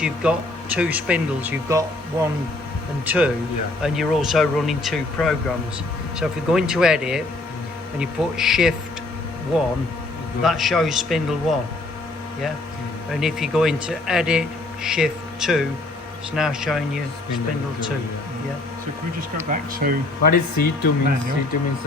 because you've got two spindles. You've got 1 and 2, and you're also running 2 programs. So if you go into edit and you put shift 1, that shows spindle 1. Yeah. And if you go into edit shift 2, it's now showing you spindle 2. Yeah. So can we just go back to What is C2 means? Manual. C2 means